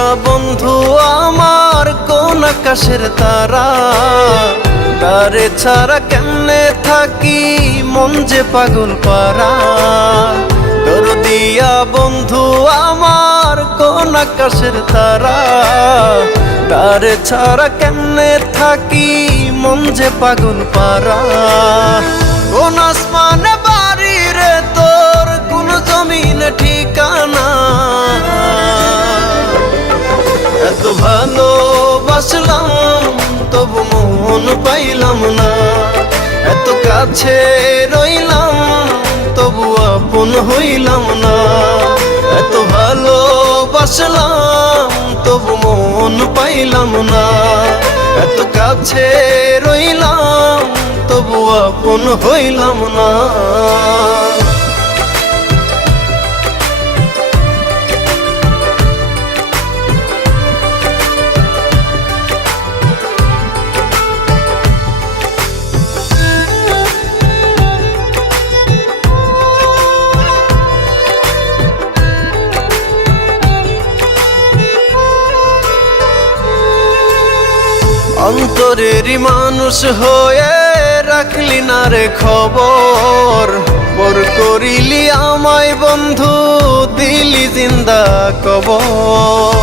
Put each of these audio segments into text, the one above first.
দিয়া বন্ধু আমার কোন আকাশের তারা, তারে ছাড়া কেমনে থাকি মন যে পাগল পারা। তোর দিয়া বন্ধু আমার কোন আকাশের তারা, তারে ছাড়া কেমনে থাকি মন যে পাগল পারা। কোন আসমানে বাড়ি রে তোর, কোন জমিনে ঠিকানা, এত ভালোবাসলাম তবু মন পাইলাম না। এত কাছে রইলাম তবু আপন হইলাম না। এত ভালোবাসলাম তবু মন পাইলাম না। এত কাছে রইলাম তবু আপন হইলাম না। অন্তরেরই মানুষ হয়ে রাখলি না রে খবর, পর করিলি আমায় বন্ধু দিলি জিন্দা কবর।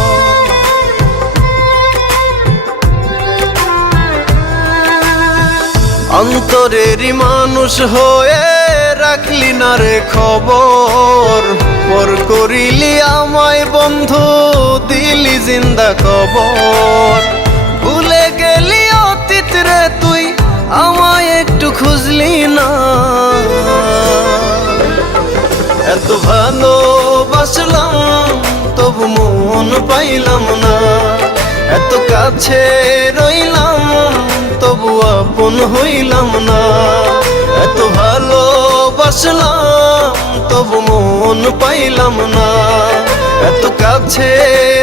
অন্তরেরই মানুষ হয়ে রাখলি না রে খবর, পর করিলি আমায় বন্ধু দিলি জিন্দা কবর। ভুলে গেলি অতীত রে তুই আমায় একটু খুঁজলি না। এত ভালোবাসলাম তবু মন পাইলাম না। এত কাছে রইলাম তবু আপন হইলাম না। এত ভালোবাসলাম তবু মন পাইলাম না। এত কাছে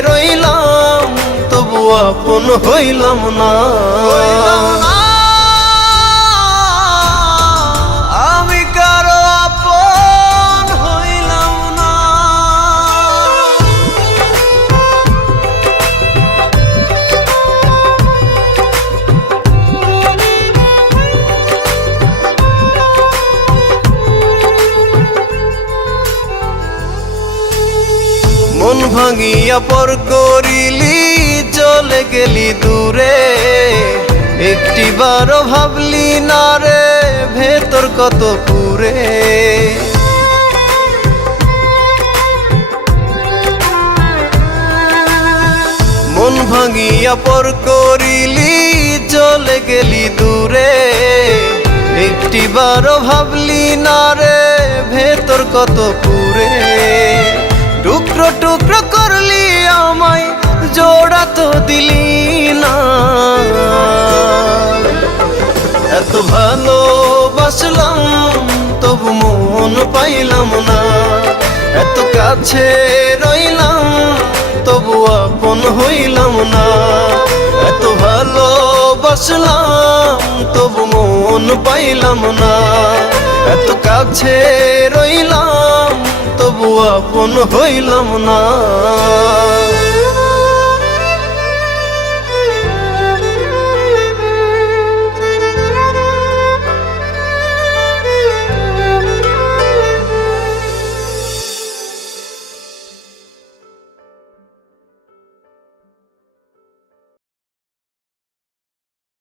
রইলাম তবু আপন হইলাম না। আমি কারো আপন হইলাম না। মন ভাঙিয়া পর করিলি চলে গেলি দূরে, একটিবারও ভাবলি না রে ভেতর কত পুরে। মন ভাঙিয়া পর করিলি চলে গেলি দূরে, একটিবারও ভাবলি না রে ভেতর কত পুরে। টুকরো টুকরো করলি আমায় জোড়া তো দিলি না। এত ভালোবাসলাম তবু মন পাইলাম না। এত কাছে রইলাম তবু আপন হইলাম না। এত ভালোবাসলাম তবু মন পাইলাম না। এত কাছে রইলাম তবু আপন হইলাম না।